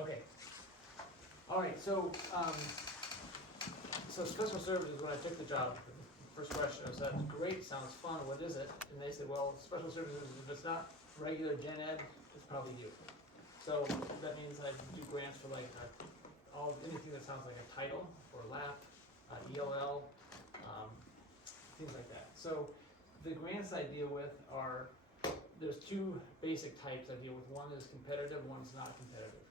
Okay. All right, so, so special services, when I took the job, the first question was, that's great, sounds fun, what is it? And they said, well, special services, if it's not regular gen ed, it's probably you. So that means I do grants for like, anything that sounds like a title, or LAP, ELL, things like that. So the grants I deal with are, there's two basic types I deal with. One is competitive, one's not competitive.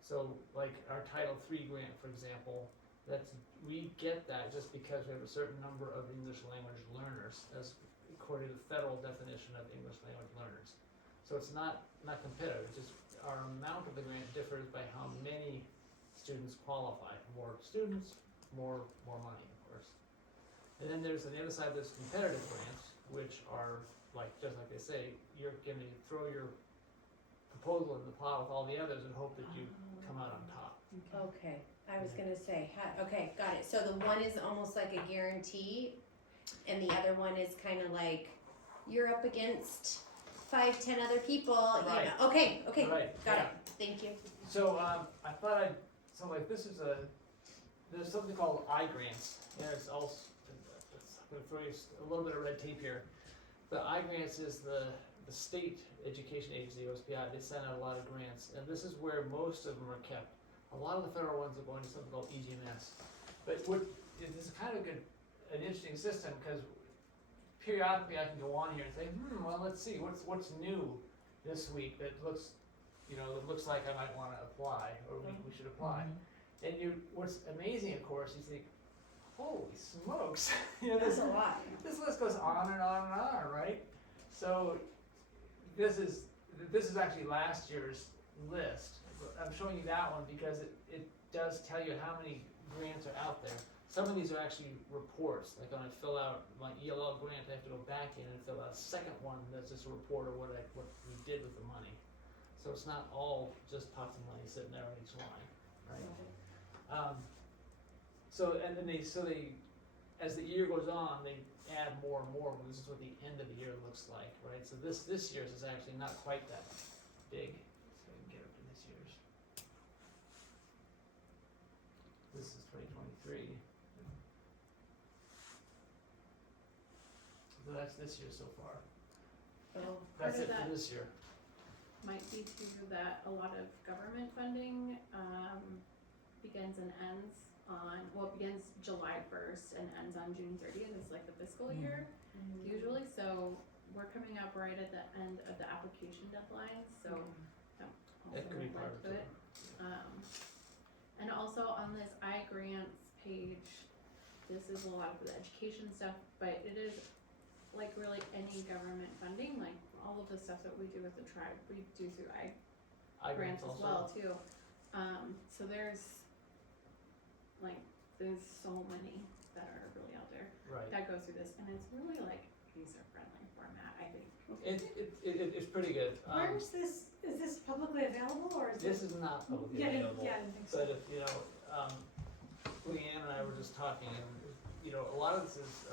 So like our Title III grant, for example, we get that just because we have a certain number of English language learners, as according to the federal definition of English language learners. So it's not competitive, it's just our amount of the grant differs by how many students qualify. More students, more money, of course. And then there's, on the other side, there's competitive grants, which are like, just like they say, you're gonna throw your proposal in the plow with all the others and hope that you come out on top. Okay, I was gonna say, okay, got it. So the one is almost like a guarantee, and the other one is kind of like, you're up against 5-10 other people, Right. you know. Okay, Right, got yeah. it. Thank you. So I thought so like this is there's something called I-grants. Yeah, it's also, I'm gonna throw you a little bit of red tape here. The I-grants is the state education agency, OSPI. They send out a lot of grants, and this is where most of them are kept. A lot of the federal ones are going to something called EGMS. But this is kind of an interesting system, because periodically I can go on here and say, well, let's see, what's new this week that looks, it looks like I might want to apply, or we should apply. And what's amazing, of course, you think, holy smokes, That's a lot. this list goes on and on and on, right? So this is actually last year's list. I'm showing you that one because it does tell you how many grants are out there. Some of these are actually reports. Like when I fill out my ELL grant, I have to go back in and fill out a second one that's just a report of what we did with the money. So it's not all just pots of money sitting there on each line, right? So as the year goes on, they add more and more. This is what the end of the year looks like, right? So this year's is actually not quite that big. So I can get up to this year's. This is 2023. So that's this year so far. Well, That's part it of for that this year. might be too that a lot of government funding begins and ends it begins July 1st and ends on June 30th. It's like the fiscal year usually. So we're coming up right at the end of the application deadline. So that also That could be might part of led to it. And also on this iGrants page, this is a lot of the education stuff, but it is like really any government funding, like all of the stuff that we do with the tribe, we do through iGrants as also. well too. So there's so many that are really out there Right. that go through this, and it's really like user friendly format, I think. It's pretty good. Where is this? Is this publicly available or is This is not publicly Yeah, available. I didn't think so. But if, Leanne and I were just talking, and, a lot of this is,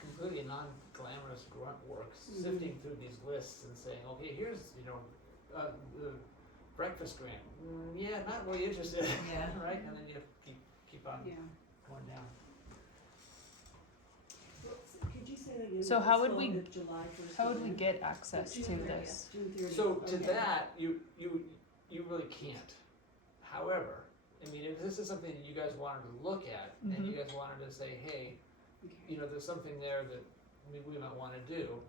completely non-glamorous grunt work, sifting through these lists and saying, okay, here's, the breakfast grant. Yeah, not really interested. Yeah. Right? And then you keep on Yeah. going down. Could you say that again? So how would we- It's the July 1st How would we event? get access to June this? June 30th. So to Okay. that, you really can't. However, I mean, if this is something that you guys wanted to look at, and you guys wanted to say, hey, Okay. there's something there that we might want to do,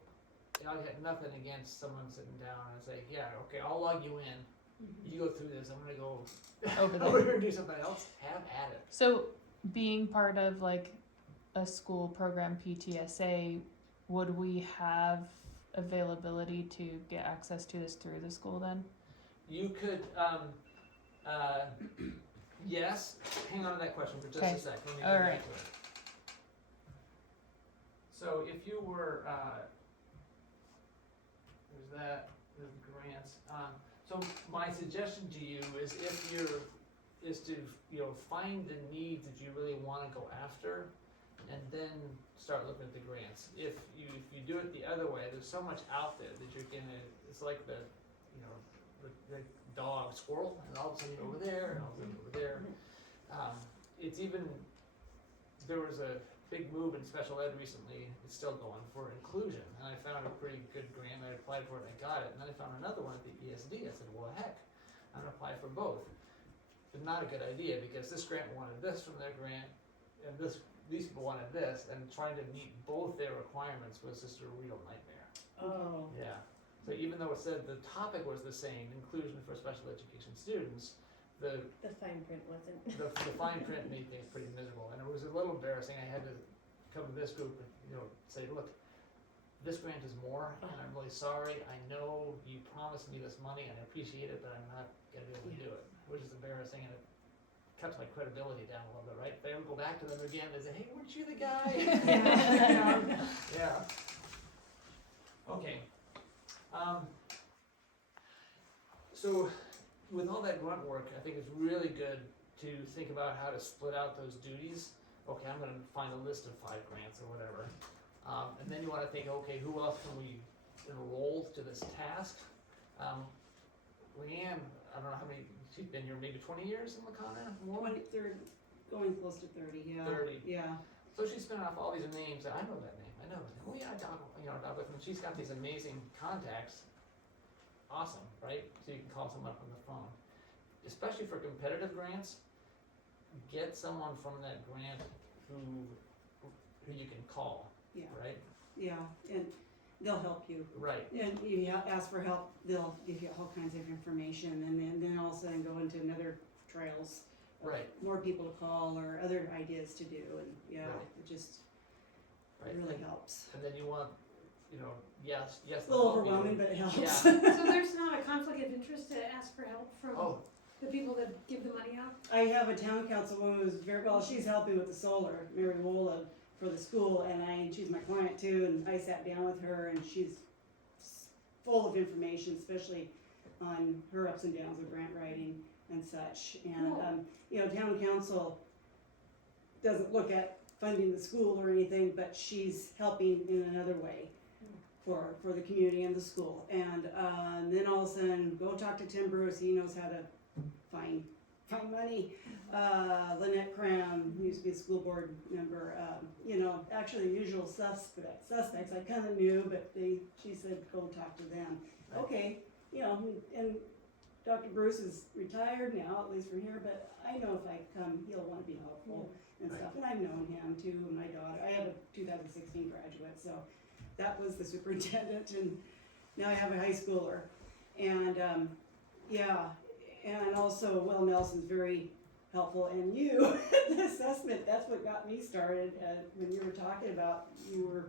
I have nothing against someone sitting down and say, yeah, okay, I'll log you in. You go through this. I'm gonna go Over there. over here and do something else. Have at it. So being part of like a school program PTSA, would we have availability to get access to this through the school then? You could, yes. Hang on to that question for just Okay. a sec. Let me All get right. back to it. So if you were, there's that. There's the grants. So my suggestion to you is is to find the needs that you really want to go after, and then start looking at the grants. If you do it the other way, there's so much out there that you're gonna. It's like the dog, squirrel, and all of a sudden you're over there, and all of a sudden you're over there. It's even, there was a big move in special ed recently, it's still going, for inclusion, and I found a pretty good grant, I applied for it and I got it, and then I found another one at the ESD, I said, well, heck, I'm gonna apply for both. But not a good idea, because this grant wanted this from their grant, and these people wanted this, and trying to meet both their requirements was just a real nightmare. Oh. Yeah, so even though it said the topic was the same, inclusion for special education students, the fine print wasn't. the fine print made things pretty miserable, and it was a little embarrassing. I had to come to this group and, say, look, this grant is more, and I'm really sorry. I know you promised me this money, and I appreciate it, but I'm not gonna be able to do it, which is embarrassing, and it cuts my credibility down a little bit, right? If I ever go back to them again, they say, hey, weren't you the guy? Yeah. Okay. So, with all that grunt work, I think it's really good to think about how to split out those duties. Okay, I'm gonna find a list of 5 grants or whatever. And then you wanna think, okay, who else can we enroll to this task? Leanne, I don't know how many, she's been here maybe 20 years in Lacana? More? 23rd, going close to 30, yeah. 30. Yeah. So she's spinning off all these names, and I know that name, oh yeah, Doc, Doc Whitman, she's got these amazing contacts. Awesome, right? So you can call someone up on the phone. Especially for competitive grants, get someone from that grant who you can call, Yeah. right? Yeah, and they'll help you. Right, And you ask for help, they'll give you all kinds of information, and then all of a sudden go into another trails. of right, More people to call or other ideas to do, and yeah, Right. it just right. really helps. And then you want, yes, A they'll little help you. overwhelming, but it helps. Yeah. So there's not a conflict of interest to ask for help from Oh, the people that give the money out? I have a town councilwoman who's very, well, she's helping with the solar, Mary Wola, for the school, and she's my client too, and I sat down with her, and she's full of information, especially on her ups and downs of grant writing and such. And, town council doesn't look at funding the school or anything, but she's helping in another way for the community and the school. And then all of a sudden, go talk to Tim Bruce, he knows how to find money. Lynette Cram, who used to be a school board member, actually usual suspects I kind of knew, but she said, go talk to them. Right. Okay, and Dr. Bruce is retired now, at least from here, but I know if I come, he'll want to be helpful and stuff. And I've known him too, and my daughter, I have a 2016 graduate, so that was the superintendent, and now I have a high schooler. And, and also Will Nelson's very helpful, and you, the assessment, that's what got me started, when you were talking about, you were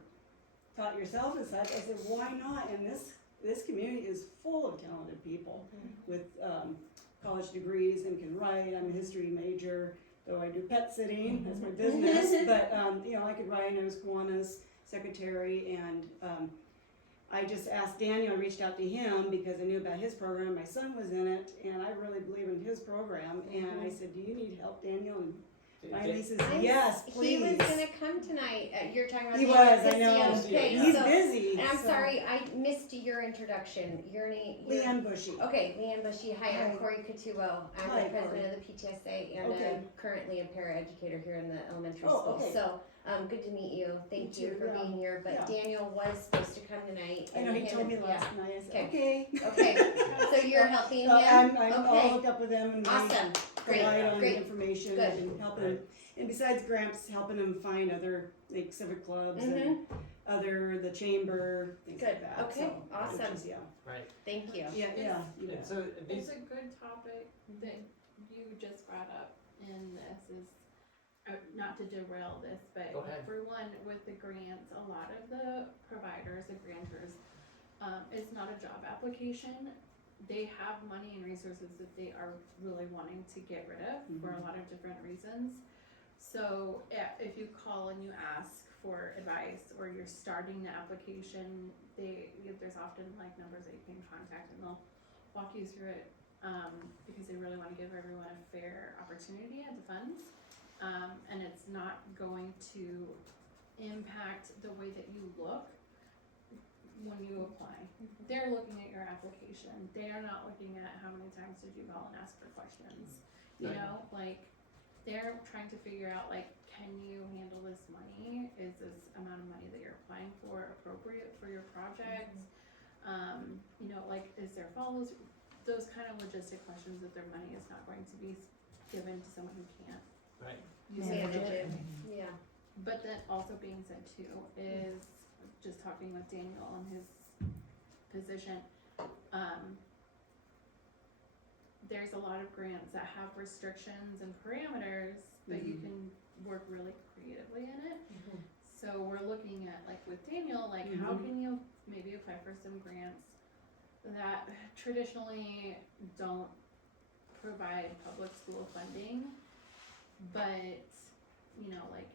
taught yourself and such. I said, why not? And this community is full of talented people with college degrees and can write. I'm a history major, though I do pet sitting, that's my business, but I could write. I was Kiwanis secretary, and I just asked Daniel, I reached out to him because I knew about his program, my son was in it, and I really believe in his program, and I said, do you need help, Daniel? And finally says, yes, please. He was gonna come tonight, you're talking about He the was, I Christy know. on Pig, Yeah. He's so- busy. And I'm so- sorry, I missed your introduction, your name, Leanne Bushy. Okay, Leanne Bushy, hi, Hi. I'm Corey Coutuo, I'm Hi, the president of the PTSA, and Okay. I'm currently a paraeducator here in the elementary Oh, school, okay. so, good to meet you, thank You you too, for yeah. being here, but Yeah. Daniel was supposed to come tonight. I know, he him told me and- last yeah. night, I said, okay. Okay, so you're helping So him? I'm all Okay, hooked up with them, and we awesome, great, provide on great, information good. and helping them. And besides grants, helping them find other, like civic clubs and the chamber, things like Good. that. Okay. So, Awesome. which is, right. thank you. yeah, you And bet. so these, It's a good topic that you just brought up, and this is, not to derail this, but Go ahead. for one, with the grants, a lot of the providers, the grantors, it's not a job application. They have money and resources that they are really wanting to get rid of for a lot of different reasons. So if you call and you ask for advice, or you're starting the application, there's often like numbers that you can contact, and they'll walk you through it, because they really want to give everyone a fair opportunity at the funds. And it's not going to impact the way that you look. when you apply. They're looking at your application. They are not looking at how many times did you call and ask for questions. You Right. know, like, they're trying to figure out, like, can you handle this money? Is this amount of money that you're applying for appropriate for your project? You know, like, is there follows, those kind of logistic questions that their money is not going to be given to someone who can't. Right. Manage it, yeah. But then also being said too, is just talking with Daniel on his position, there's a lot of grants that have restrictions and parameters, but you can work really creatively in it. So we're looking at, like with Daniel, like how can you maybe apply for some grants that traditionally don't provide public school funding, but, you know, like,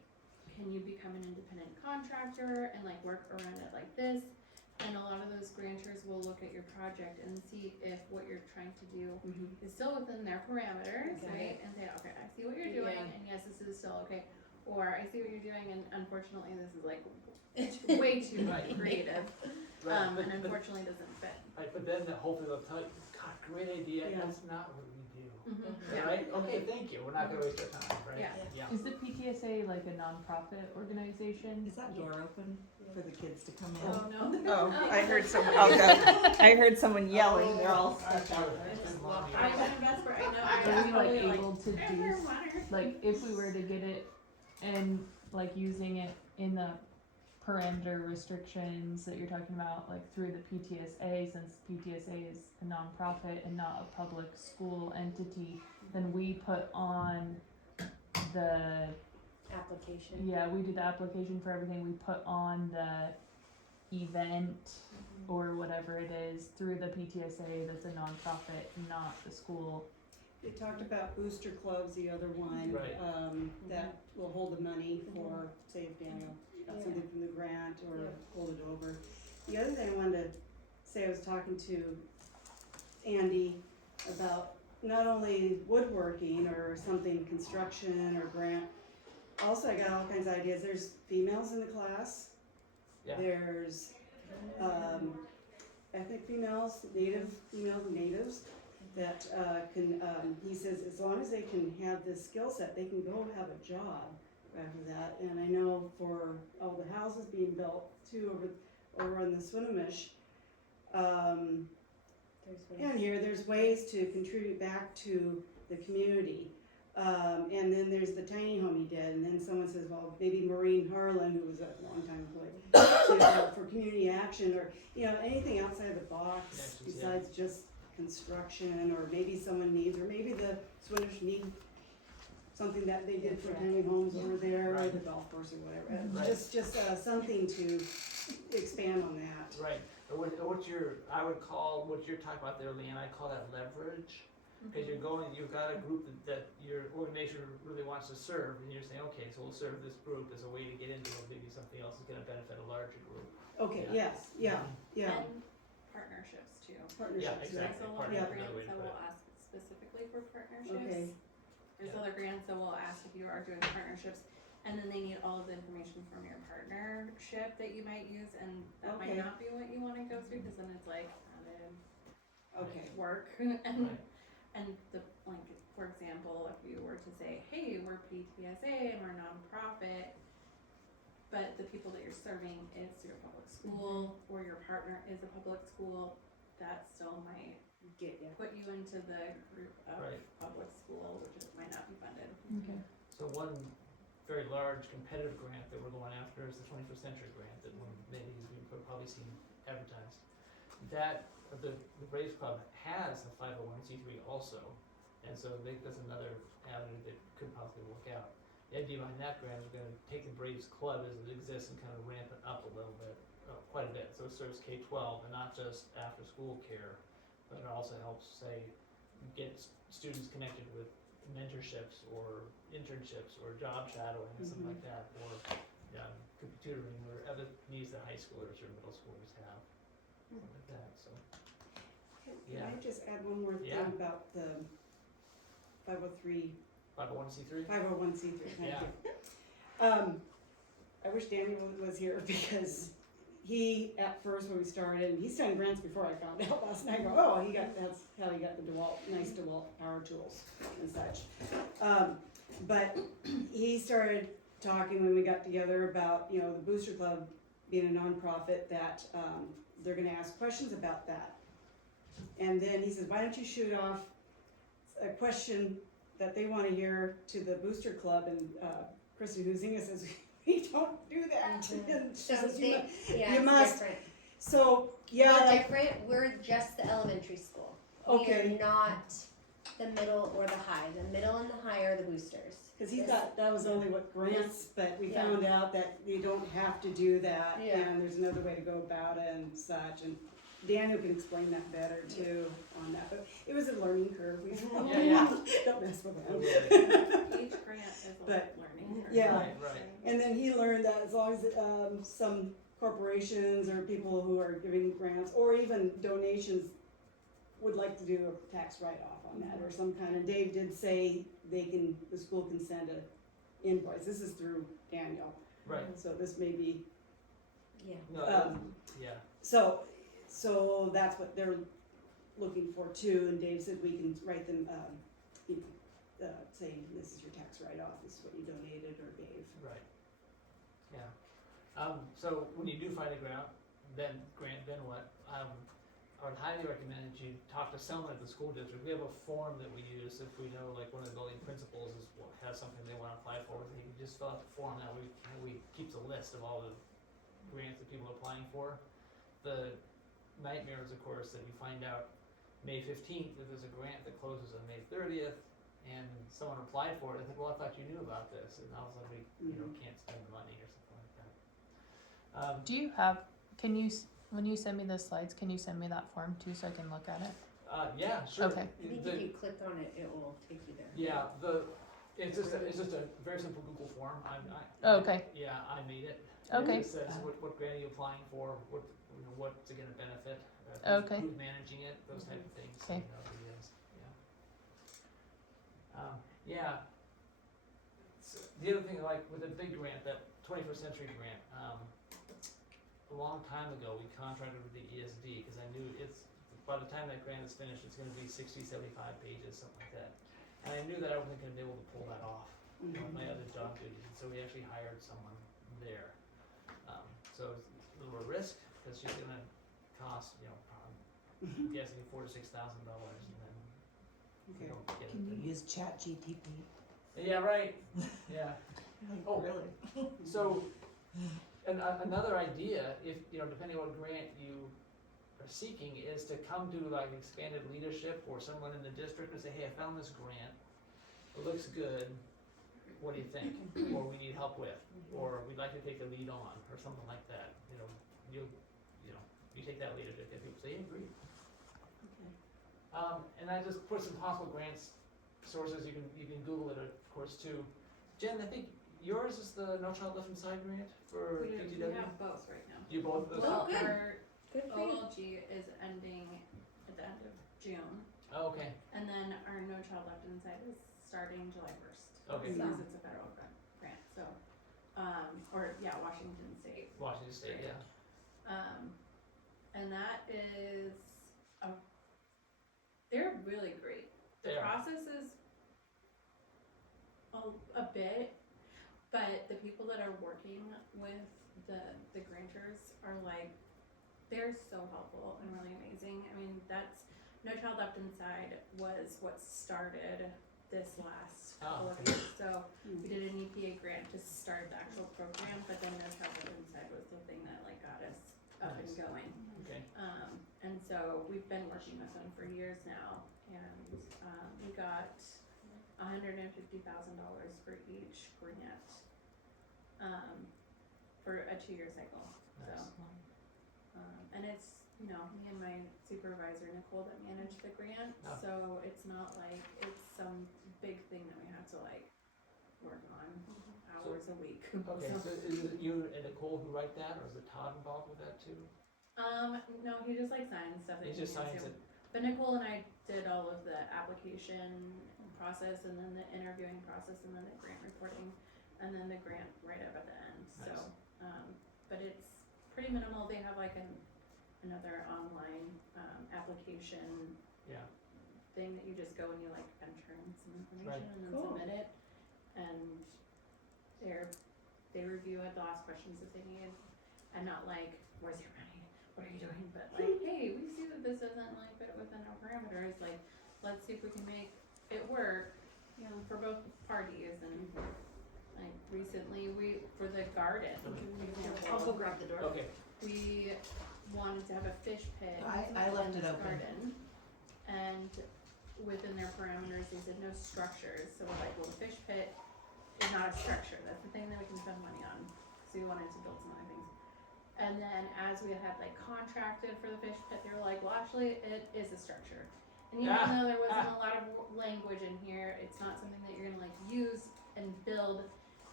can you become an independent contractor and like work around it like this? And a lot of those grantors will look at your project and see if what you're trying to do is still within their parameters, Got right? And say, okay, I see what you're doing, Yeah. and yes, this is still okay. Or I see what you're doing, and unfortunately, this is like way too Right. creative, Right, and but- unfortunately doesn't fit. Right, but then hopefully they'll tell you, God, great idea, Yeah. that's not what we do. Yeah. Right? Okay, thank you, we're not gonna waste our time, right? Yeah. Is the PTSA like a nonprofit organization? Is that door open for the kids to come in? Oh, no. Oh, I heard someone, I'll go. I heard someone yelling, they're all I'm stuck sure, out there. it's been long I'm years. an investor, I know, Are I we like probably like, able to do, like if we were to get it and like using it in the parameter restrictions that you're talking about, like through the PTSA, since PTSA is a nonprofit and not a public school entity, then we put on the, Application. yeah, we do the application for everything, we put on the event or whatever it is through the PTSA that's a nonprofit, not the school. They talked about booster clubs, the other one, Right. that will hold the money for, say if Daniel got Yeah. something from the grant or Yeah. hold it over. The other thing I wanted to say, I was talking to Andy about not only woodworking or something, construction or grant, also I got all kinds of ideas. There's females in the class. Yeah. There's, ethnic females, native females and natives that, can, he says, as long as they can have this skill set, they can go have a job after that. And I know for all the houses being built too over in the Swinomish, and here, there's ways to contribute back to the community. And then there's the tiny home he did, and then someone says, well, maybe Maureen Harlan, who was a longtime employee, for community action, or, you know, anything outside the box Connections, yeah. besides just construction, or maybe someone needs, or maybe the Swinish need something that they did for tiny homes over there, or Right. the golf course or whatever. Right. Just something to expand on that. Right, or what you're, I would call, what you're talking about there, Leanne, I call that leverage. Cause you're going, you've got a group that your organization really wants to serve, and you're saying, okay, so we'll serve this group as a way to get into it, maybe something else is gonna benefit a larger group. Okay, Yeah. yes, yeah, yeah, And partnerships too. partnerships, yeah. exactly. There's a lot Partners of is another grants way to that put will it. ask specifically for partnerships. Okay. There's Yeah. other grants that will ask if you are doing partnerships, and then they need all of the information from your partnership that you might use, and that might Okay. not be what you wanna go through, cause then it's like added Okay, work, and the, like, for example, if you were to say, hey, we're PTSA and we're a nonprofit, but the people that you're serving is your public school, or your partner is a public school, that still might get ya. put you into the group of Right. public school, which is, might not be funded. Okay. So one very large competitive grant that we're going after is the 21st Century Grant that one maybe you've probably seen advertised. That, the Braves Club has a 501c3 also, and so that's another avenue that could possibly work out. The idea behind that grant is gonna take the Braves Club as it exists and kind of ramp it up a little bit, quite a bit, so it serves K-12 and not just after-school care, but it also helps, say, get students connected with mentorships or internships or job shadowing and something like that, or could be tutoring or other needs that high schoolers or middle schoolers have, something like that. So Can Yeah. I just add one more thing Yeah. about the 503, 501c3. 501c3, thank Yeah. you. I wish Daniel was here because he, at first when we started, and he's done grants before I found out last night, I go, oh, that's how he got the nice DeWalt power tools and such. But he started talking when we got together about, the Booster Club being a nonprofit, that, they're gonna ask questions about that. And then he says, why don't you shoot off a question that they wanna hear to the Booster Club, and, Kristen Huizinga says, we don't do that. And she So says, they, yeah, you it's must. different. So, yeah, We're like, different, we're just the elementary school. Okay. We are not the middle or the high. The middle and the high are the boosters. cause he thought that was only what grants, but we Yeah. found out that you don't have to do that, Yeah. and there's another way to go about it and such, and Daniel can explain that better too on that, but it was a learning curve. Yeah. Don't mess with him. Each grant is a But, learning curve. yeah. Right, right. And then he learned that as long as, some corporations or people who are giving grants, or even donations, would like to do a tax write-off on that, or some kind, and Dave did say the school can send a invoice, this is through Daniel, Right. so this may be, Yeah. No, yeah. so that's what they're looking for too, and Dave said we can write them, saying this is your tax write-off, this is what you donated or gave. Right. Yeah. So when you do find a grant, then what? I would highly recommend that you talk to someone at the school district. We have a form that we use if we know, like, one of the building principals has something they wanna apply for, and you can just fill out the form. That we keeps a list of all the grants that people are applying for. The nightmare is, of course, that you find out May 15th that there's a grant that closes on May 30th, and someone applied for it. I think, well, I thought you knew about this, and all of a sudden we, can't spend the money or something like that. Do you when you send me the slides, can you send me that form too so I can look at it? Yeah, sure. Okay. I think if you click on it, it will take you there. Yeah, it's just a very simple Google form. Oh, okay. Yeah, I made it. Okay. It just says what grant are you applying for, what's it gonna benefit, Okay. who's managing it, those type of things. Okay. Yeah. So the other thing, like with a big grant, that 21st Century grant, a long time ago, we contracted with the ESD, because I knew by the time that grant is finished, it's gonna be 60, 75 pages, something like that. And I knew that I wasn't gonna be able to pull that off with my other job duties, and so we actually hired someone there. So it's a little risk, because she's gonna cost, I'm guessing $4,000 to $6,000, and then we Okay. don't get it. Can you use ChatGPT? Yeah, right, yeah. Oh, really? So, and another idea, if, depending on what grant you are seeking, is to come to like expanded leadership or someone in the district and say, hey, I found this grant, it looks good, what do you think? Or we need help with, or we'd like to take the lead on, or something like that, you take that leadership, if people say, agree. And I just put some possible grants sources, you can Google it, of course, too. Jen, I think yours is the No Child Left Inside grant for We PTW? have both right now. You both of those? Oh, good. Our Good for you. OLG is ending at the end of June, Oh, okay, and then our No Child Left Inside is starting July 1st. Okay. Because it's a federal grant, so, Washington State. Washington State, yeah. And that is, they're really great. The They are. process is a bit, but the people that are working with the grantors are like, they're so helpful and really amazing. I mean, No Child Left Inside was what started this last couple of years. So we did an EPA grant to start the actual program, but then No Child Left Inside was the thing that like got us up and Nice. going. Okay, And so we've been working with them for years now, and we got $150,000 for each grant for a 2-year cycle. nice. So, and it's me and my supervisor Nicole that manage the grant, Oh. so it's not like it's some big thing that we have to like work on hours a week. Okay, so is it you and Nicole who write that, or is it Todd involved with that too? No, he just like signs stuff. that He just needs signs to. it, But Nicole and I did all of the application process, and then the interviewing process, and then the grant reporting, and then the grant write-up at the end. So, Nice. but it's pretty minimal. They have like another online, application Yeah, thing that you just go and you like enter in some information Right. and then Cool. submit it. And they review it, they'll ask questions if they need, and not like, where's your money, what are you doing, but like, hey, we see that this doesn't like fit within our parameters, like, let's see if we can make it work, you know, for both parties. And like recently, for the garden, I'll go grab the door. okay, we wanted to have a fish pit I in left this it open. garden, and within their parameters, they said no structures. So we're like, well, the fish pit is not a structure. That's the thing that we can spend money on. So we wanted to build some other things. And then as we had like contracted for the fish pit, they were like, well, actually, it is a structure. And even though there wasn't a lot of language in here, it's not something that you're gonna like use and build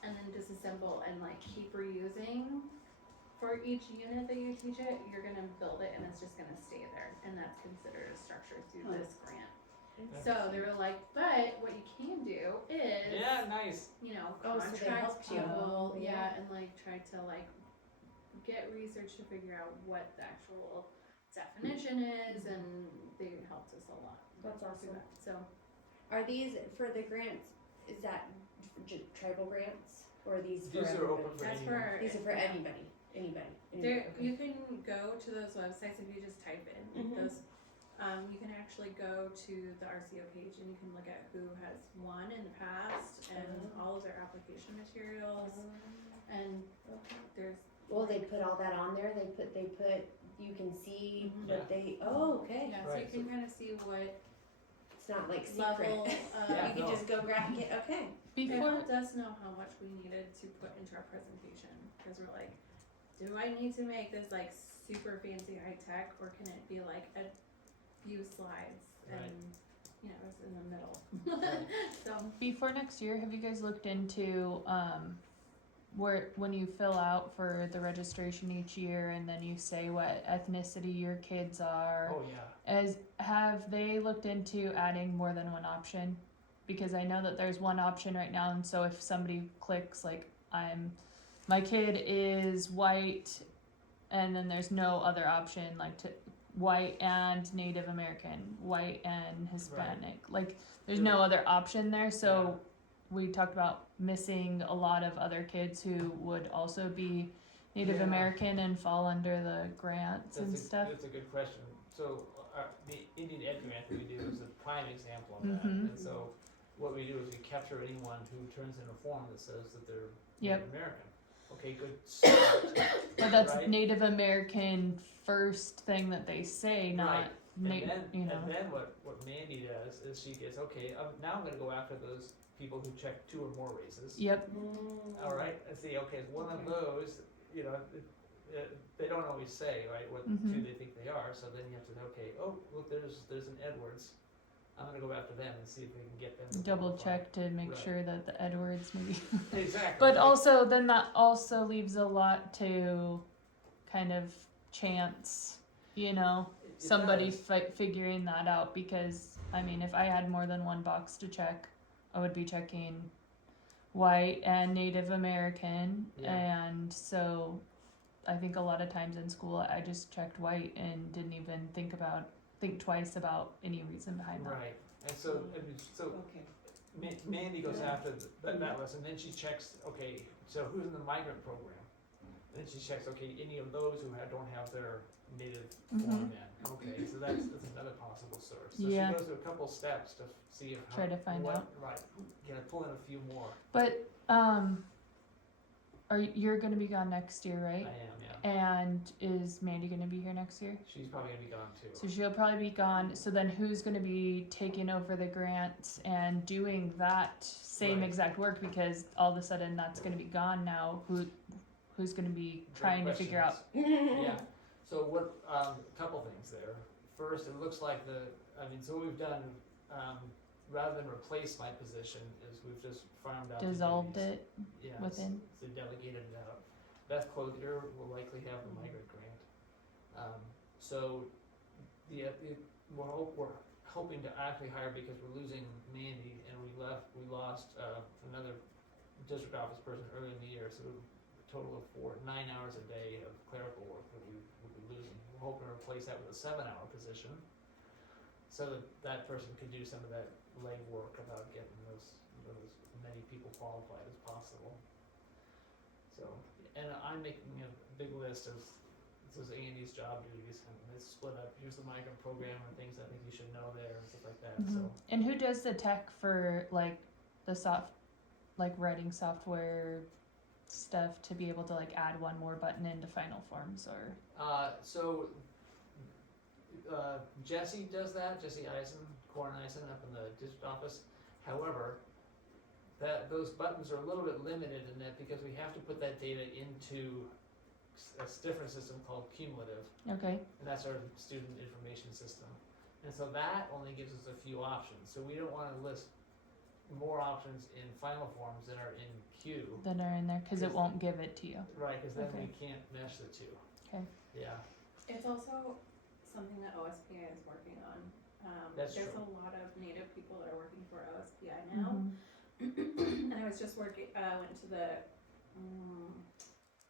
and then disassemble and like keep reusing. For each unit that you teach it, you're gonna build it and it's just gonna stay there, and that's considered a structure through this grant. So they were like, but what you can do is, yeah, nice, you know, Oh, so they contract helped you. people, Oh, yeah, and like try to like get research to figure out what the actual definition is, and they helped us a lot. That's through awesome. that. So Are these for the grants? Is that tribal grants or are these for these are everybody? open for that's anyone. for These are for anybody. Anybody. there. Okay. You can go to those websites if you just type in Mhm. those. You can actually go to the RCO page and you can look at who has won in the past and all of their application materials. And there's Well, they put all that on there. They put. You can see Mhm. what they. Oh, okay. yeah, so Right, you can kind of see what It's not like secret. level Yeah, You can no. just go grab it. Okay. They Before, helped us know how much we needed to put into our presentation, because we're like, do I need to make this like super fancy high tech, or can it be like a few slides? Right. And you know, it's in the middle. Right. So before next year, have you guys looked into, where, when you fill out for the registration each year and then you say what ethnicity your kids are, Oh, yeah, have they looked into adding more than one option? Because I know that there's one option right now, and so if somebody clicks like my kid is white, and then there's no other option like to white and Native American, white and Hispanic, like there's no other option there. So we talked about missing a lot of other kids who would also be Native Yeah. American and fall under the grants and stuff. That's a good question. So, the Indian Ed grant that we do is a prime example of that. Mhm. And so, what we do is we capture anyone who turns in a form that says that they're Yep. Native American. Okay, good start. But that's right? Native American first thing that they say, not Right. And you know. then what Mandy does is she gets, okay, now I'm gonna go after those people who check 2 or more races. Yep. All right, and see, okay, it's one of those, you know, they don't always say, right, what 2 Mhm. they think they are, so then you have to say, okay, oh, look, there's an Edwards. I'm gonna go after them and see if we can get them to Double qualify. check to make Right. sure that the Edwards maybe. Exactly. But right. also, then that also leaves a lot to kind of chance, you know, It somebody does. figuring that out. Because, I mean, if I had more than one box to check, I would be checking white and Native American. Yeah. And so I think a lot of times in school, I just checked white and didn't even think twice about any reason behind that. Right, and so, I mean, so Okay. Mandy goes after that list, and then she checks, okay, so who's in the migrant program? And then she checks, okay, any of those who don't have their native form Mhm. in, okay, so that's another possible source. So Yeah. she goes through a couple steps to see if. Try to find out. Right, can I pull in a few more? But you're gonna be gone next year, right? I am, yeah, And is Mandy gonna be here next year? she's probably gonna be gone too. So she'll probably be gone. So then who's gonna be taking over the grants and doing that same Right. exact work? Because all of a sudden that's gonna be gone now. Who's gonna be Great trying to figure out? questions. Yeah, so what, a couple things there. First, it looks like so what we've done, rather than replace my position, is we've just farmed out the Dissolved duties. it Yeah, within. so delegated it out. Beth Clothier will likely have the migrant grant. So we're hoping to actually hire, because we're losing Mandy, and we lost another district office person early in the year, so we're total of 9 hours a day of clerical work that we would be losing. We're hoping to replace that with a 7-hour position, so that that person could do some of that legwork about getting those many people qualified as possible. So, and I'm making a big list of, this is Andy's job duties, and it's split up, here's the migrant program and things I think you should know there and stuff like that, so. And who does the tech for like the like writing software stuff to be able to like add one more button into final forms or? Jesse does that, Jesse Korn Eisen up in the district office. However, those buttons are a little bit limited in that because we have to put that data into a different system called Cumulative, Okay. and that's our student information system. And so that only gives us a few options. So we don't want to list more options in final forms than are in Q. That are in there because it won't give it to you. Right, because then we Okay. can't mesh the two. Okay. Yeah. It's also something that OSPI is working on. That's There's true. a lot of Native people that are working for OSPI now. Mhm. And I was just went to the,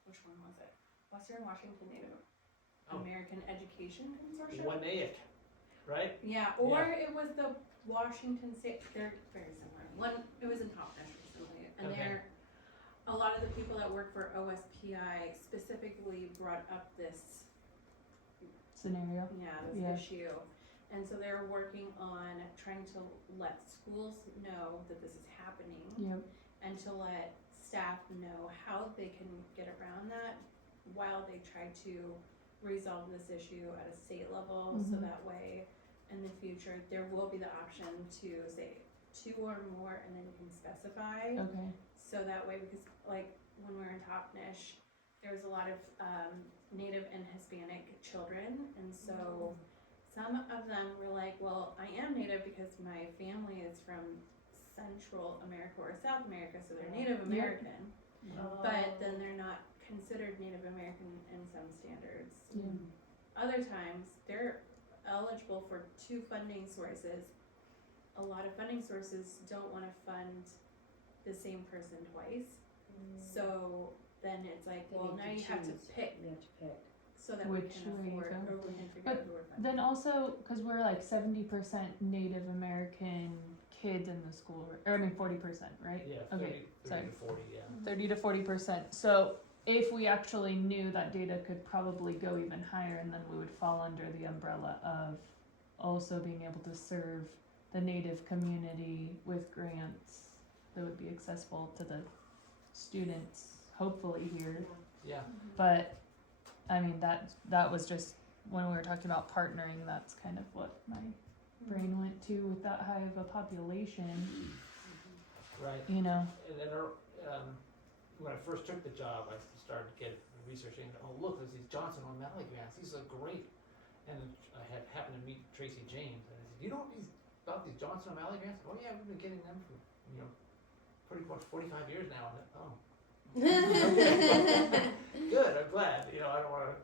which one was it? Western Washington Native Oh. American Education Consortium? WNAIC, right? Yeah, or it was the Washington State, they're very similar. One, it was in Topnish recently, and Okay. a lot of the people that work for OSPI specifically brought up this, Scenario. this Yeah. issue. And so they're working on trying to let schools know that this is happening Yep. and to let staff know how they can get around that while they try to resolve this issue at a state level, so Mhm. that way in the future there will be the option to say 2 or more and then you can specify, Okay. so that way, because like when we were in Topnish there was a lot of Native and Hispanic children, and so some of them were like, well, I am Native because my family is from Central America or South America, so they're Native American, but then they're not considered Native American in some standards. Yeah. Other times, they're eligible for 2 funding sources. A lot of funding sources don't want to fund the same person twice, so then it's like, They well, need now to you have to choose. pick You have to pick. so that we Which can way you afford, go. or we can figure But out who we're funding. Then also, because we're like 70% Native American kids in the school, or I mean 40%, right? Yeah, Okay, 30 sorry. to 40, yeah. 30 to 40%. So if we actually knew that data could probably go even higher, and then we would fall under the umbrella of also being able to serve the Native community with grants that would be accessible to the students, hopefully here. Yeah, But I mean that was just when we were talking about partnering. That's kind of what my brain went to with that high of a population. right. You know. And then when I first took the job, I started to get researching. Oh, look, there's these Johnson O'Malley grants. These are great. And I had happened to meet Tracy James, and I said, "You know about these Johnson O'Malley grants?" Oh yeah, we've been getting them for pretty much 45 years now. And oh, good. I'm glad. I don't want to.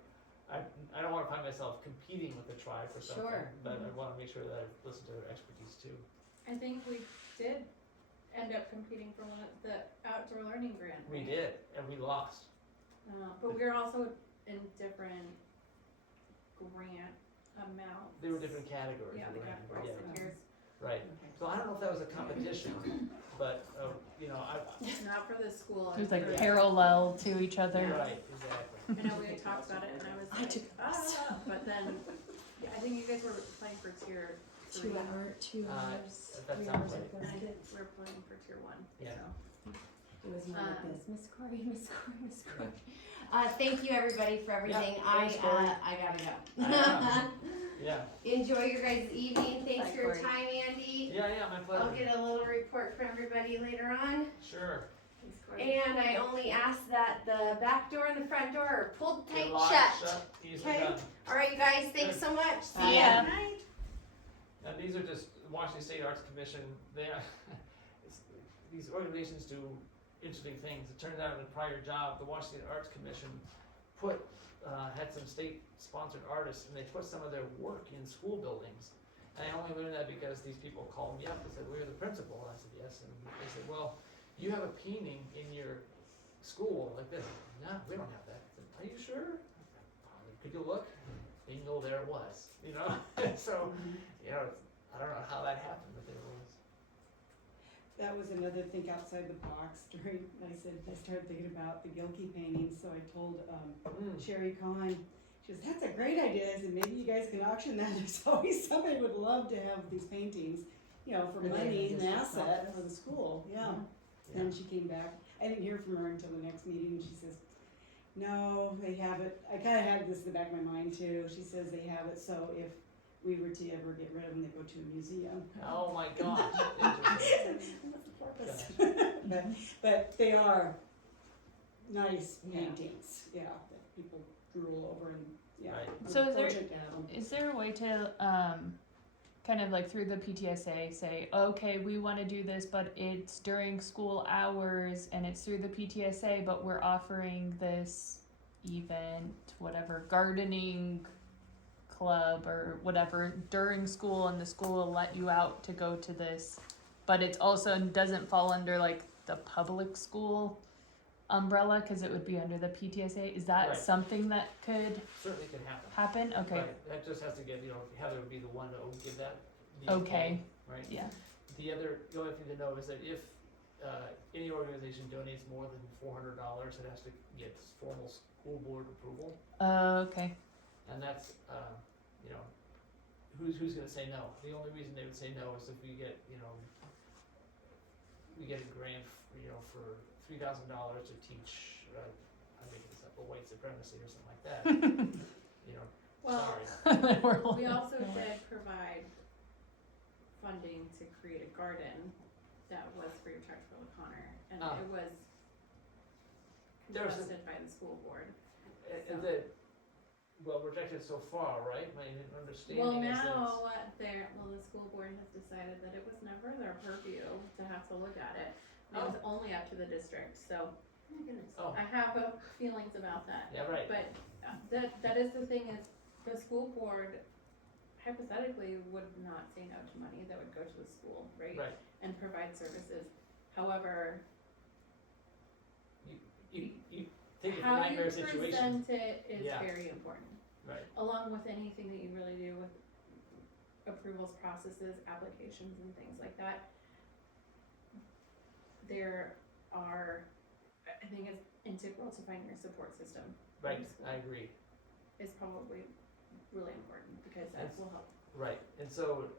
I don't want to find myself competing with the tribe for something, Sure. but I want to make sure that I listen to their expertise too. I think we did end up competing for one of the outdoor learning grant. We right? did, and we lost. But we were also in different grant amounts. There were different categories. Yeah, the we were in, categories. yeah. So here's, Right. So I don't know if that was a competition, but it's not for the school. It was like for- parallel to each other. right, exactly. I know we had talked about it, and I was like, but then I think you guys were playing for tier 3. 2 hours. That 3 sounds hours right. with And those I think kids. we're playing for tier 1. Yeah. So. It was more like Um, this, Miss Corey, Miss Corey, Miss Corey. Thank you everybody for everything. thanks, Corey. I gotta go. Yeah. Enjoy your guys' evening. Thanks Bye, for your Corey. time, Andy. Yeah, my pleasure. I'll get a little report from everybody later on. Sure. And I only ask that the back door and the front door are pulled tight They're locked shut. easily Okay. done. All right, you guys, thanks so much. See Bye. ya. And these are just Washington State Arts Commission. These organizations do interesting things. It turns out in a prior job, the Washington Arts Commission had some state-sponsored artists, and they put some of their work in school buildings. And I only learned that because these people called me up and said, "We're the principal." And I said, "Yes." And they said, "Well, you have a painting in your school like this. No, we don't have that. I said, are you sure? Could you look? Bingo, there it was, you know? So, you know, I don't know how that happened, but there it was. That was another think outside the box during, I started thinking about the Gilkey paintings, so I told, Sherry Kahn, she goes, that's a great idea, I said, maybe you guys can auction that, there's always somebody would love to have these paintings, you know, for And then money and district asset office. for the school, yeah. Yeah. Then she came back, I didn't hear from her until the next meeting, and she says, no, they have it, I kinda had this in the back of my mind too, she says they have it, so if we were to ever get rid of them, they go to a museum. Oh my gosh, interesting. What's the purpose? But they are nice Yeah. paintings, yeah, that people drool over and, yeah. Right. we're So is there- fortunate to have 'em. Is there a way to kind of like through the PTSA say, okay, we want to do this, but it's during school hours and it's through the PTSA, but we're offering this event, whatever, gardening club or whatever during school, and the school will let you out to go to this, but it's also doesn't fall under like the public school umbrella because it would be under the PTSA. Is that Right. something that could Certainly can happen. happen? Okay. Right, that just has to get, you know, Heather would be the one that would give that. the Okay. Right? Yeah. The other thing to know is that if, any organization donates more than $400, it has to get formal school board approval, Okay. and that's, you know, who's gonna say no? The only reason they would say no is if we get, you know, we get a grant, you know, for $3,000 to teach, I'm making this up, a white supremacy or something like that. You know, Well, sorry. we also did provide funding to create a garden that was free of charge for O'Connor, and Ah. it was There's a- contested by the school board. And that, well, rejected so far, right? My understanding Well, is that now, the school board has decided that it was never their purview to have to look at it. It was only up to the district, so Oh my goodness. Oh. I have feelings about that. yeah, right. But that is the thing is, the school board hypothetically would not say no to money that would go to the school, right? Right. And provide services. However, You think it's a how you nightmare situation. present it is Yeah. very important. Right. Along with anything that you really do with approvals processes, applications and things like that. There are, I think it's integral to finding your support system. in Right, school I agree. is probably really important because that It's- will help. Right, and so,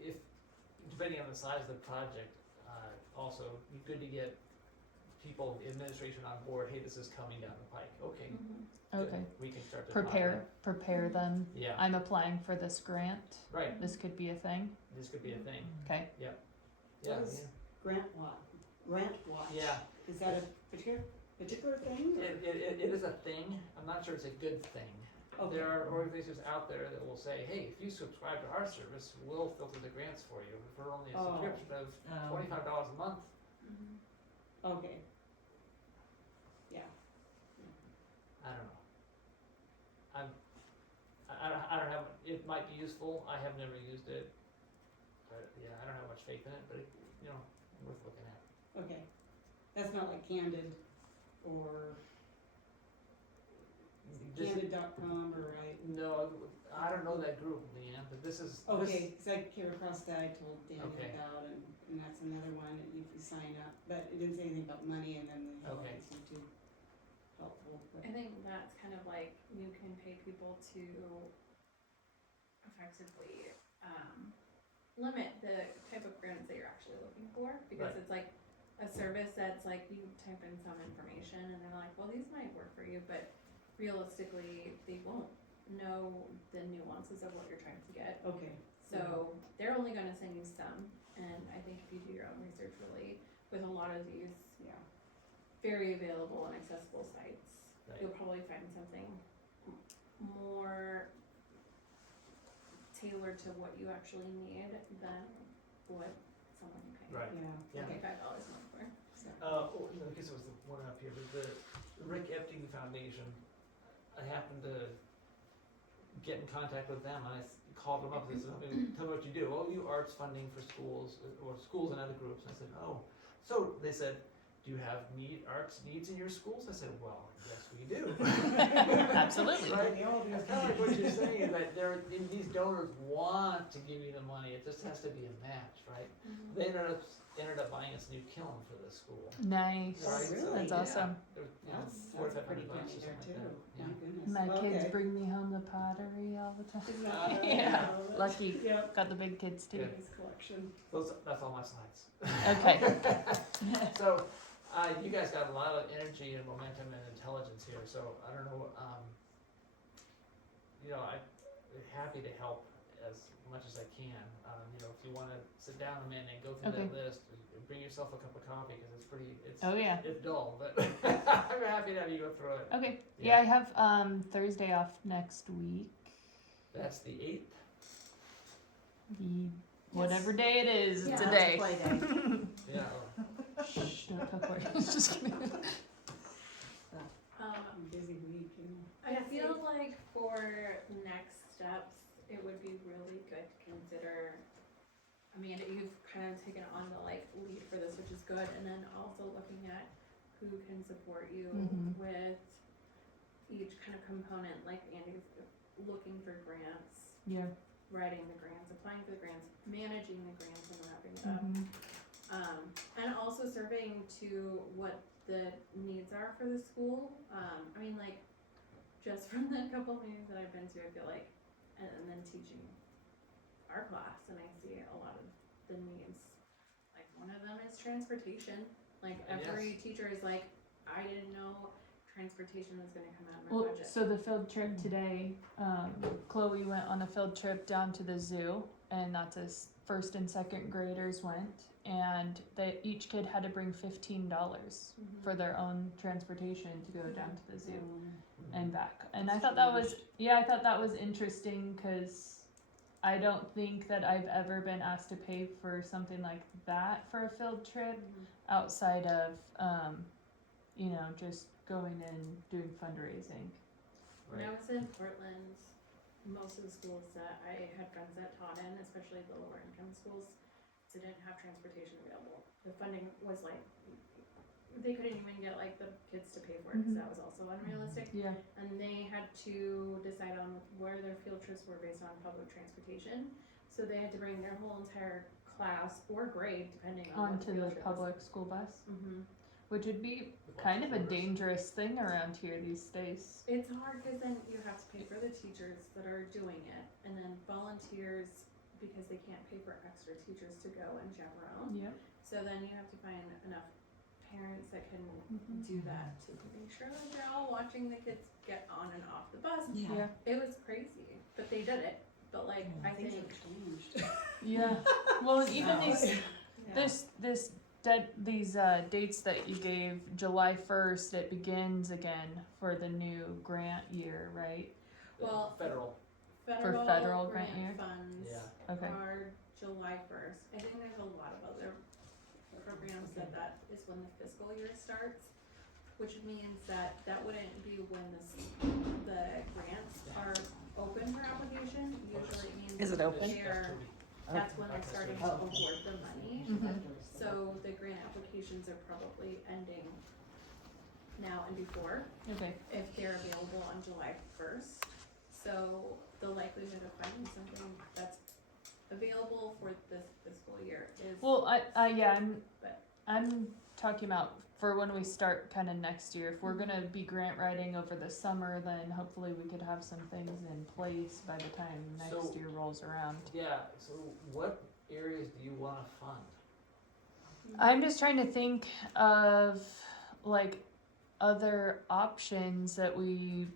if, depending on the size of the project, also, be good to get people, administration on board, hey, this is coming down the pike, okay, good, Okay. we can start to. talk Prepare them. about- Yeah, I'm applying for this grant. right, This could be a thing. this could be a thing, Okay. yeah, What is Grant Watch. yeah. Is that a particular thing? It is a thing, I'm not sure it's a good thing. Okay. There are organizations out there that will say, hey, if you subscribe to our service, we'll filter the grants for you for only a Oh. subscription of $25 a month. Okay. Yeah. I don't know. I don't have, it might be useful, I have never used it. But yeah, I don't have much faith in it, but it, you know, worth looking at. Okay. That's not like Candid or This- Candid.com or right? No, I don't know that group, Leanne, but this is. this- Okay, cause I came across that, I told Daniel Okay. about, and that's another one that if you sign up, but it didn't say anything about money, and then the Okay. doesn't seem too helpful, but, I think that's kind of like you can pay people to effectively limit the type of grants that you're actually looking for, because Right. it's like a service that's like you type in some information and they're like, well, these might work for you, but realistically, they won't know the nuances of what you're trying to get. okay. So they're only gonna send you some, and I think if you do your own research really, with a lot of these Yeah. very available and accessible sites, Right. you'll probably find something more tailored to what you actually need than what someone can pay Right. Yeah, Yeah. okay. $5 a month for. I guess it was the one up here, but the Rick Epting Foundation, I happened to get in contact with them, and I called them up and said, "Okay, tell me what you do." "Oh, you arts funding for schools, or schools and other groups." And I said, "Oh, So they said, do you have arts needs in your schools? I said, well, yes, we do. Absolutely. Right? It's kind of like what you're saying, is that these donors want to give you the money, it just has to be a match, right? Mhm. They ended up buying us a new kiln for the school. Nice. Oh, Right? really? That's awesome. They're, That's a pretty $400-500 or penny there something too. like that. Yeah. My goodness. My kids Okay. bring me home the pottery all the time. Isn't that funny? Yeah, that's- lucky. Yep. Got the big kids too. Nice collection. That's all my slides. Okay. So, you guys got a lot of energy and momentum and intelligence here, so I don't know, I'm happy to help as much as I can. If you wanna sit down a minute and go through Okay. that list, bring yourself a cup of coffee, cause Oh yeah. it's dull, but I'm happy to have you go through it. Okay. Yeah, I have Thursday off next week. That's the 8th. Whatever day it is Yeah. today. Play day. Yeah, Shh, don't tell Corey. Just kidding. Busy week, you know. I feel like for next steps, it would be really good to consider, Amanda, you've kind of taken on the lead for this, which is good, and then also looking at who can support you Mhm. with each kind of component, like Andy's looking for grants, Yeah. writing the grants, applying for the grants, managing the grants and wrapping it up. Mhm. And also surveying to what the needs are for the school. Just from the couple meetings that I've been to, I feel like, and then teaching our class, and I see a lot of the needs. Like, one of them is transportation. Like, every teacher is like, I didn't know transportation was gonna come out of my Well, budget. so the field trip today, Chloe went on a field trip down to the zoo, and that's as first and second graders went, and each kid had to bring $15 Mhm. for their own transportation to go down to the zoo Mm-hmm. and back. And I thought that was interesting because I don't think that I've ever been asked to pay for something like that for a field trip Mhm. outside of, just going and doing fundraising. When I was in Portland, most of the schools that I had friends that taught in, especially the lower income schools, didn't have transportation available. The funding was they couldn't even get the kids to pay for it, because that was also unrealistic. Yeah. And they had to decide on where their field trips were based on public transportation. So they had to bring their whole entire class or grade, depending on what Onto field the trip public school bus, Mm-hmm. which would be kind of a dangerous thing around here these days. It's hard because then you have to pay for the teachers that are doing it, and then volunteers, because they can't pay for extra teachers to go and chaperone. Yep. So then you have to find enough parents that can Mhm. do that to make sure that they're all watching the kids get on and off the bus. Yeah. It was crazy, but they did it. But I Things think have changed. Yeah. Well, and even Wow. these dates that you gave, July 1st, it begins again for the new grant year, right? Well, Federal. federal grant year? funds Yeah. Okay. are July 1st. I think there's a lot of other programs that is when the fiscal year starts, which means that wouldn't be when the grants are open for application. Usually it means Is it open? that's when they're starting to Oh. award the money. Mhm. So the grant applications are probably ending now and before, Okay. if they're available on July 1st. So the likelihood of finding something that's available for this fiscal year is. Well, But- I'm talking about for when we start kind of next year. If we're gonna be grant writing over the summer, then hopefully we could have some things in place by the time next So- year rolls around. Yeah, so what areas do you wanna fund? I'm just trying to think of other options that we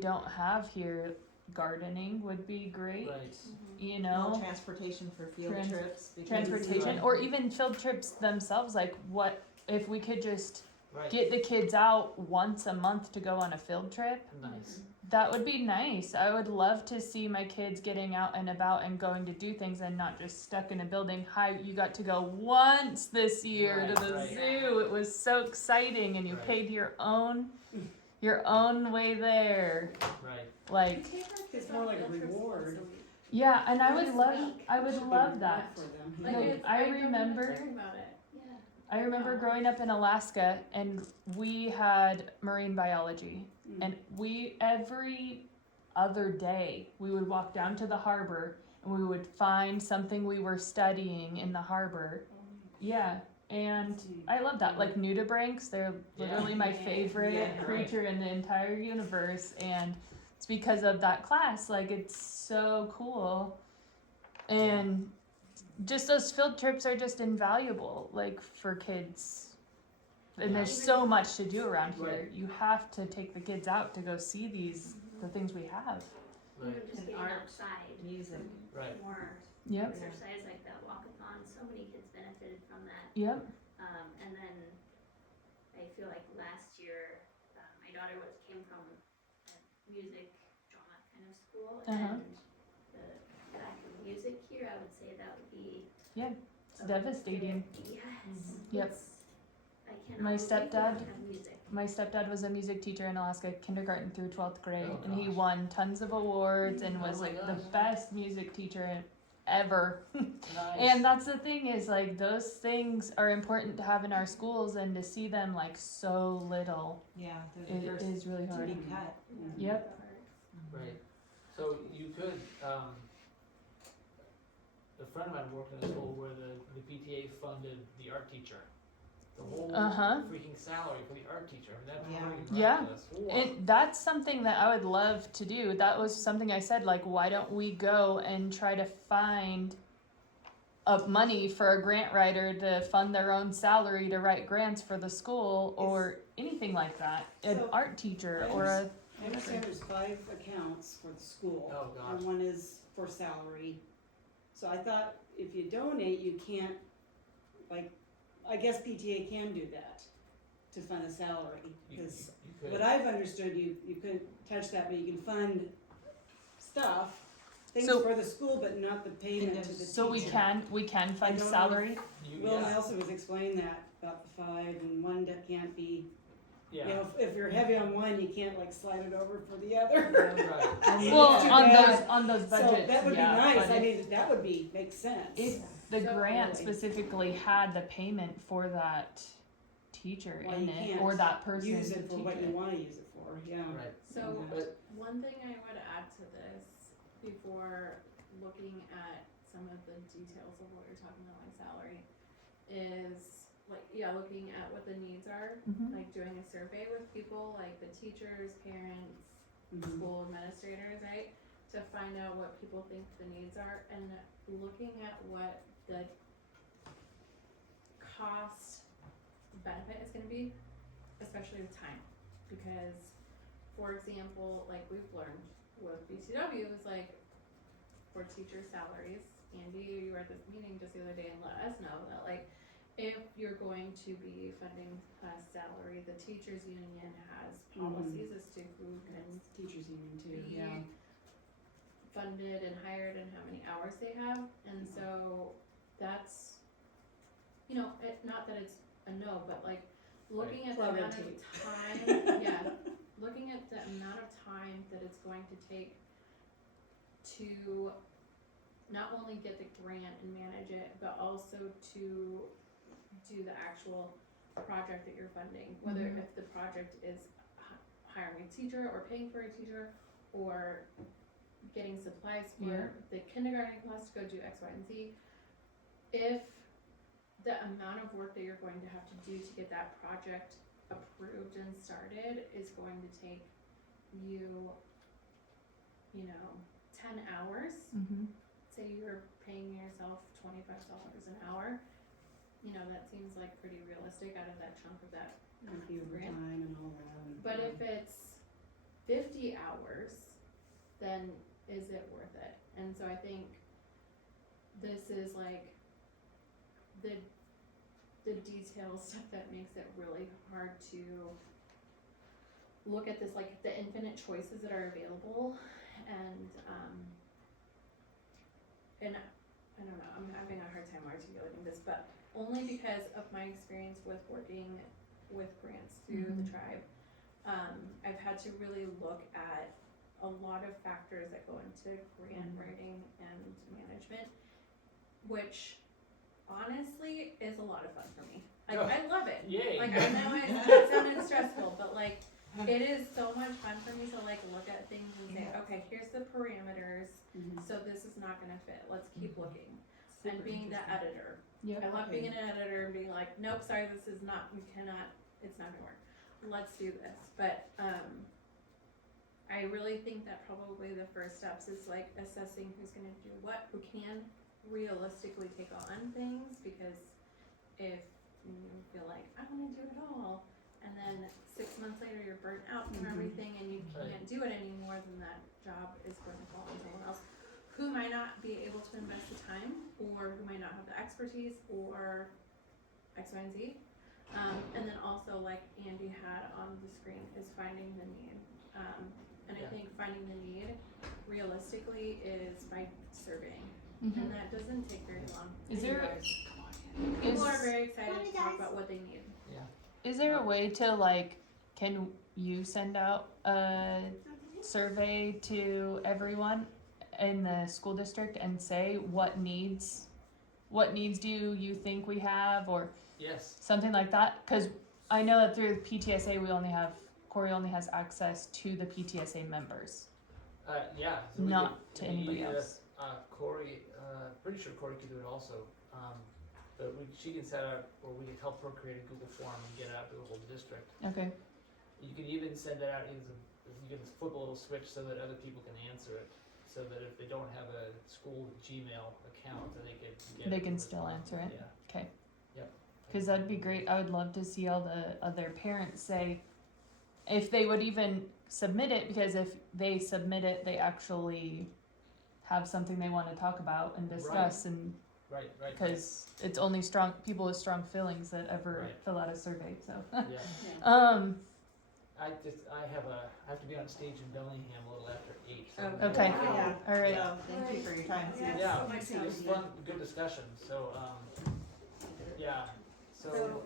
don't have here. Gardening would be great, Right. you No know. transportation for field Trans- trips. because- Transportation, or even field trips themselves. Like, what if we could just Right, get the kids out once a month to go on a field trip? nice. That would be nice. I would love to see my kids getting out and about and going to do things and not just stuck in a building. Hi, you got to go once this year to Right, the right. zoo. It was so exciting, and you Right. paid your own way there. Right. Like, We take our kids It's more on like a field trips reward. once a week. yeah, and I Or would this love, week. I would Should be love reward that. for them. Like, It's- I don't even remember- think about it. I remember Yeah. growing up in Alaska and we had marine biology and we every other day we would walk down to the harbor and we would find something we were studying in the harbor. Yeah. And I love that. Like nudibranchs, they're literally my favorite Yeah. creature in the entire universe, and it's because of that class. Like it's so cool. And just those field trips are just invaluable, like for kids. And Yeah. there's Even so if- much to do around here. Right. You have to take the kids out to go see the things we have. Right, Even just And getting art. outside, Music. right. more Yep. exercise like that walkathon, so many kids benefited from that. Yep. And then I feel like last year, my daughter came from a music drama kind of school, Uh-huh. and the lack of music here, I would say that would be. It's devastating. Yes. Yep. I cannot My believe we don't stepdad- have music. My stepdad was a music teacher in Alaska, kindergarten through 12th grade, Oh, and he gosh. won tons of awards and Oh was my like the gosh. best music teacher ever. Nice. And that's the thing is like those things are important to have in our schools, and to see them like so little, Yeah, they're it the first is really to hard. be cut. Yep. Right. So you could, a friend of mine worked in a school where the PTA funded the art teacher. The whole Uh-huh. freaking salary for the art teacher. I mean, that's Yeah. pretty Yeah. miraculous. Whoa. That's something that I would love to do. That was something I said, like, why don't we go and try to find money for a grant writer to fund their own salary to write grants for the school or anything like that. An So, art teacher I or a I understand there's 5 accounts for the school. Oh, gosh. And one is for salary. So I thought if you donate, you can't, like, I guess PTA can do that to fund a salary. You Because could. what I've understood, you couldn't touch that, but you can fund stuff, things So- for the school, but not the payment to the teacher. so we can fund don't know. salary. Yeah. Will Nelson was explaining that about the 5 and one that can't be, Yeah. you know, if you're heavy on one, you can't like slide it over for the other. Right. I mean, Well, it's too on bad. those budgets, So that would yeah, be nice, but I if- mean, that would be, make sense. If the So- grant Really. specifically had the payment for that teacher Well, in you it can't or that person Use to it for teach what you it. wanna use it for, yeah. Right. So, But one thing I would add to this before looking at some of the details of what you're talking about, like salary, is like, yeah, looking at what the needs are, Mhm. like doing a survey with people, like the teachers, parents, Mhm. school administrators, right? To find out what people think the needs are and looking at what the cost benefit is gonna be, especially with time. Because, for example, like we've learned with BCW is like for teacher salaries, Andy, you were at this meeting just the other day and let us know that like if you're going to be funding a salary, the teachers union has policies as to who can Teachers union too, be yeah. funded and hired and how many hours they have, and so that's, you know, not that it's a no, but like looking at the Red amount of tape. time, yeah, looking at the amount of time that it's going to take to not only get the grant and manage it, but also to do the actual project that you're funding, whether Mhm. if the project is hiring a teacher or paying for a teacher or getting supplies for Yeah. the kindergarten class to go do X, Y, and Z. If the amount of work that you're going to have to do to get that project approved and started is going to take you, you know, 10 hours, Mhm. say you're paying yourself $25 an hour, you know, that seems like pretty realistic out of that chunk of that. With the grant. overtime and all that. But if it's 50 hours, then is it worth it? And so I think this is like the detail stuff that makes it really hard to look at this, like the infinite choices that are available, and I don't know, I'm having a hard time articulating this, but only because of my experience with working with grants through the tribe. I've had to really look at a lot of factors that go into grant writing and management, which honestly is a lot of fun for me. Like, Oh. I love it. Yay. Like, I know it sounded stressful, but like, it is so much fun for me to like look at things and say, okay, here's the parameters, so this is not gonna fit, let's keep looking. And being the editor. Yep. I love being an editor and being like, nope, sorry, this is not, we cannot, it's not gonna work. Let's do this. But, I really think that probably the first steps is like assessing who's gonna do what, who can realistically take on things, because if you feel like, I wanna do it all, and then 6 months later you're burnt out from everything and you Right. can't do it anymore, then that job is going to fall on someone else who might not be able to invest the time, or who might not have the expertise, or X, Y, and Z. And then also, like Andy had on the screen, is finding the need. And Yeah. I think finding the need realistically is by surveying, Mhm. and that doesn't take very long. Is And you there- guys- people are Is, very excited to talk about what they need. is there a way to like, can you send out a survey to everyone in the school district and say what needs do you think we have, or Yes. something like that? Because I know that through PTSA Corey only has access to the PTSA members, Yeah. So we not could- to we anybody could, else. Corey, pretty sure Corey could do it also. But she can set up, or we could help her create a Google form and get it out to the whole district. Okay. You can even send it out you can flip a little switch so that other people can answer it. So that if they don't have a school Gmail account, then they can get They it can and still respond. answer it. Yeah. Okay. Yep. Because that'd be great. I would love to see all the other parents say if they would even submit it, because if they submit it, they actually have something they want to talk about and discuss, and Right. because it's only strong people with strong feelings that ever Right. fill out a survey. So, Yeah. I have to be on stage in Bellingham a little after 8. So I'm Okay. gonna- Yeah. all right. So, thank you for your time. Yeah. Yeah, Makes it was sense. fun, good discussion. So, yeah. So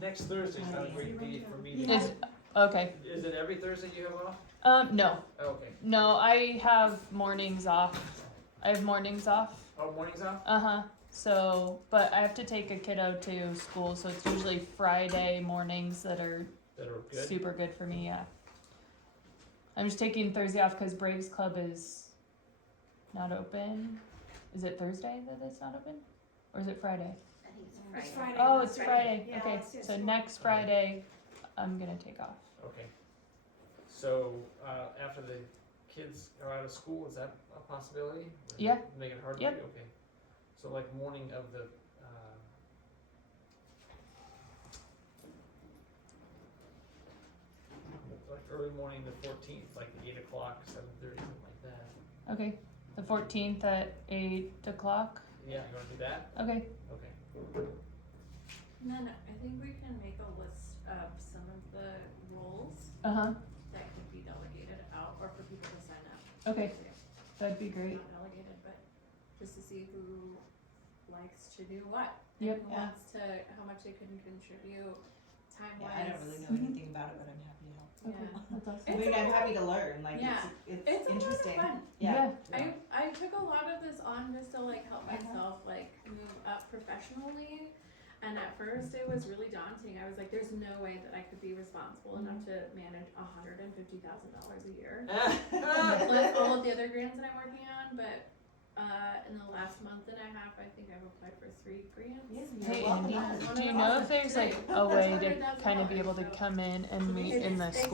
next Thursday's not a great day for me. to- Is okay. Is it every Thursday you have off? No, Oh, okay. no. I have mornings off. Oh, mornings off. So, but I have to take a kiddo to school, so it's usually Friday mornings that are That are good. super good for me. Yeah. I'm just taking Thursday off because Braves Club is not open. Is it Thursday that it's not open, or is it Friday? I think it's It's Friday. Friday. Oh, it's Friday. Yeah, Okay, it's just- so next Friday, I'm gonna take off. Okay. So, after the kids are out of school, is that a possibility? Or Yeah. Make it hard for Yep. you? Okay. So like morning of the, like early morning the 14th, like 8 o'clock, 7:30, something like that. Okay, the 14th at 8 o'clock. Yeah, you wanna do that? Okay. Okay. And then I think we can make a list of some of the roles Uh huh. that could be delegated out, or for people to sign up. Okay, to. that'd be great. Not delegated, but just to see who likes to do what. Yep. And who Yeah. wants to, how much they can contribute, time Yeah, wise. I don't really know anything about it, but I'm happy to help. Okay, Yeah. that's awesome. I mean, I'm happy to learn. Like, Yeah. it's It's interesting. a lot of fun. Yeah. I took a lot of this on just to like help Uh-huh. myself like move up professionally, and at first it was really daunting. I was like, there's no way that I could be responsible enough to manage $150,000 a year, plus all of the other grants that I'm working on. But in the last month and a half, I think I've applied for 3 grants. Yes, Hey you're welcome. Andy, One of do you them know awesome. if there's like Great. a way That's to kind of be able to $100,000, come in and meet in the It's- school?